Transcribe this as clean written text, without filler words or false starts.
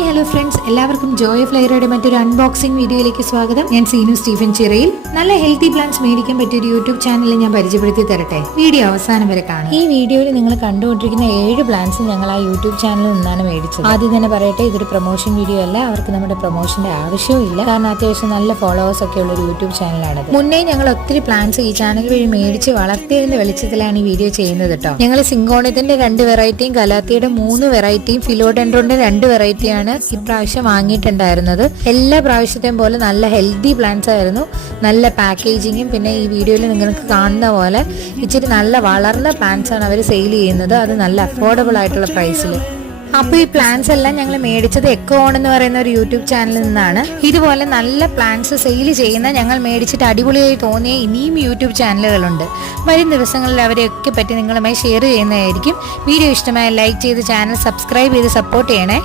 Hi hello friends, എല്ലാവർക്കും ജോയ് ഫ്ലൈറയുടെ മറ്റൊരു unboxing വീഡിയോയിലേക്ക് സ്വാഗതം. ഞാൻ സീനു സ്റ്റീഫൻ ചിറയിൽ. നല്ല ഹെൽത്തി പ്ലാന്റ്സ് മേടിക്കാൻ പറ്റിയ ഒരു യൂട്യൂബ് ചാനൽ ഞാൻ പരിചയപ്പെടുത്തി തരട്ടെ. വീഡിയോ അവസാനം വരെ കാണാം. ഈ വീഡിയോയിൽ നിങ്ങൾ കണ്ടുകൊണ്ടിരിക്കുന്ന 7 പ്ലാന്റ്സ് ഞങ്ങൾ ആ യൂട്യൂബ് ചാനലിൽ നിന്നാണ് മേടിച്ചത്. ആദ്യം തന്നെ പറയട്ടെ, ഇതൊരു പ്രൊമോഷൻ വീഡിയോ അല്ല. അവർക്ക് നമ്മുടെ പ്രൊമോഷന്റെ ആവശ്യവും ഇല്ല. കാരണം അത്യാവശ്യം നല്ല ഫോളോവേഴ്സ് ഒക്കെ ഉള്ള ഒരു യൂട്യൂബ് ചാനലാണിത്. മുന്നേ ഞങ്ങൾ ഒത്തിരി പ്ലാന്റ്സ് ഈ ചാനൽ വഴി മേടിച്ച് വളർത്തിയതിന്റെ വെളിച്ചത്തിലാണ് ഈ വീഡിയോ ചെയ്യുന്നത് കേട്ടോ. ഞങ്ങൾ സിങ്കോണിയത്തിന്റെ 2 വെറൈറ്റിയും കലാത്തിയുടെ 3 വെറൈറ്റിയും ഫിലോഡെൻഡ്രോന്റെ 2 വെറൈറ്റിയാണ് ഇപ്രാവശ്യം വാങ്ങിയിട്ടുണ്ടായിരുന്നത്. എല്ലാ പ്രാവശ്യത്തെയും പോലെ നല്ല ഹെൽത്തി പ്ലാന്റ്സ് ആയിരുന്നു. നല്ല പാക്കേജിങ്ങും പിന്നെ ഈ വീഡിയോയിൽ നിങ്ങൾക്ക് കാണുന്ന പോലെ ഇച്ചിരി നല്ല വളർന്ന പ്ലാന്റ്സ് ആണ് അവർ സെയിൽ ചെയ്യുന്നത്. അത് നല്ല അഫോർഡബിൾ ആയിട്ടുള്ള പ്രൈസിൽ. അപ്പോൾ ഈ പ്ലാന്റ്സ് എല്ലാം ഞങ്ങൾ മേടിച്ചത് എക്കോ ഓൺ എന്ന് പറയുന്ന ഒരു യൂട്യൂബ് ചാനലിൽ നിന്നാണ്. ഇതുപോലെ നല്ല പ്ലാന്റ്സ് സെയിൽ ചെയ്യുന്ന ഞങ്ങൾ മേടിച്ചിട്ട് അടിപൊളിയായി തോന്നിയ ഇനിയും യൂട്യൂബ് ചാനലുകളുണ്ട്. വരും ദിവസങ്ങളിൽ അവരെയൊക്കെ പറ്റി നിങ്ങളുമായി ഷെയർ ചെയ്യുന്നതായിരിക്കും. വീഡിയോ ഇഷ്ടമായ ലൈക്ക് ചെയ്ത് ചാനൽ സബ്സ്ക്രൈബ് ചെയ്ത് സപ്പോർട്ട് ചെയ്യണേ.